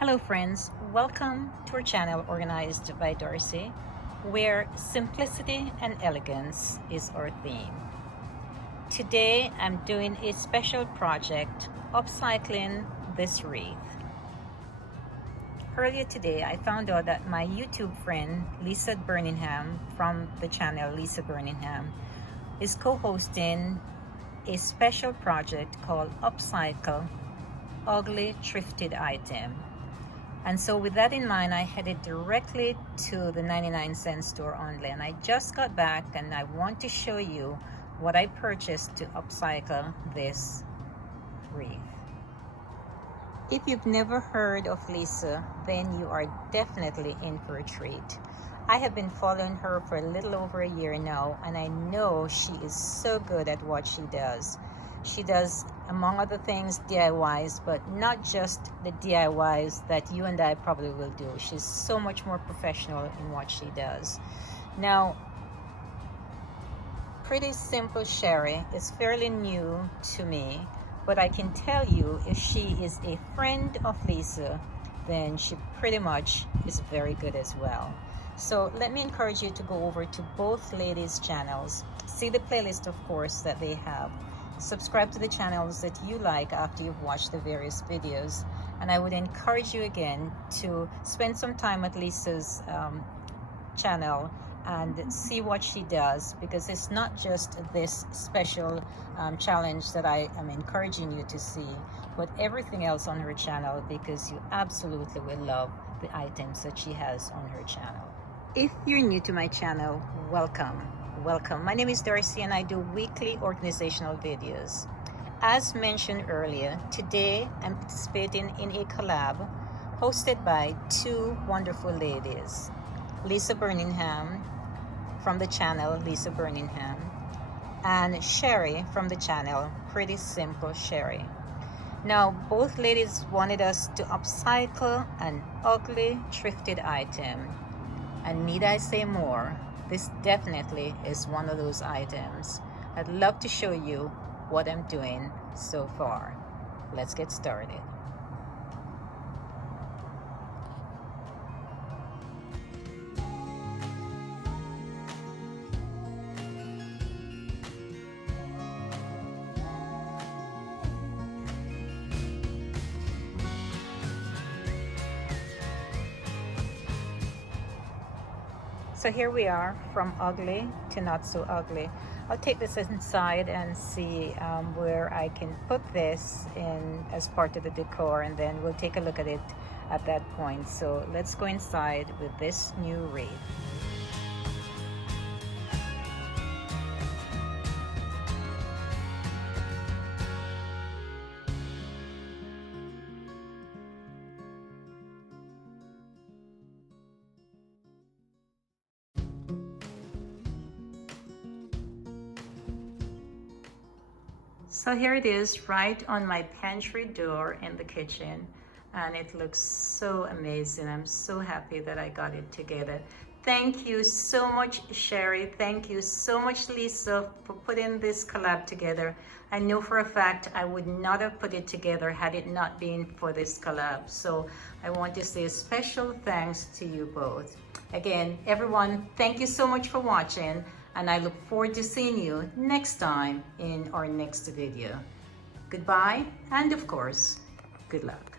Hello friends, welcome to our channel organized by Darcy, where simplicity and elegance is our theme. Today I'm doing a special project, upcycling this wreath. Earlier today I found out that my YouTube friend Lisa Burningham from the channel Lisa Burningham is co-hosting a special project called Upcycle Ugly Thrifted Item. And so with that in mind, I headed directly to the 99-cent store online. I just got back and I want to show you what I purchased to upcycle this wreath. If you've never heard of Lisa, then you are definitely in for a treat. I have been following her for a little over a year now, and I know she is so good at what she does. She does, among other things, DIYs, but not just the DIYs that you and I probably will do. She's so much more professional in what she does. Now, Pretty Simple Sheri is fairly new to me, but I can tell you if she is a friend of Lisa, then she pretty much is very good as well. So let me encourage you to go over to both ladies' channels, see the playlist, of course, that they have. Subscribe to the channels that you like after you've watched the various videos, and I would encourage you again to spend some time at Lisa's channel and see what she does, because it's not just this special challenge that I am encouraging you to see, but everything else on her channel, because you absolutely will love the items that she has on her channel. If you're new to my channel, welcome. Welcome. My name is Darcy and I do weekly organizational videos. As mentioned earlier, today I'm participating in a collab hosted by two wonderful ladies, Lisa Burningham from the channel Lisa Burningham and Sheri from the channel Pretty Simple Sheri. Now, both ladies wanted us to upcycle an ugly thrifted item, and need I say more? This definitely is one of those items. I'd love to show you what I'm doing so far. Let's get started. So here we are, from ugly to not so ugly. I'll take this inside and see where I can put this in as part of the decor, and then we'll take a look at it at that point. So let's go inside with this new wreath. So here it is, right on my pantry door in the kitchen, and it looks so amazing. I'm so happy that I got it together. Thank you so much, Sheri. Thank you so much, Lisa, for putting this collab together. I know for a fact I would not have put it together had it not been for this collab. So I want to say a special thanks to you both. Again, everyone, thank you so much for watching, and I look forward to seeing you next time in our next video. Goodbye, and of course, good luck.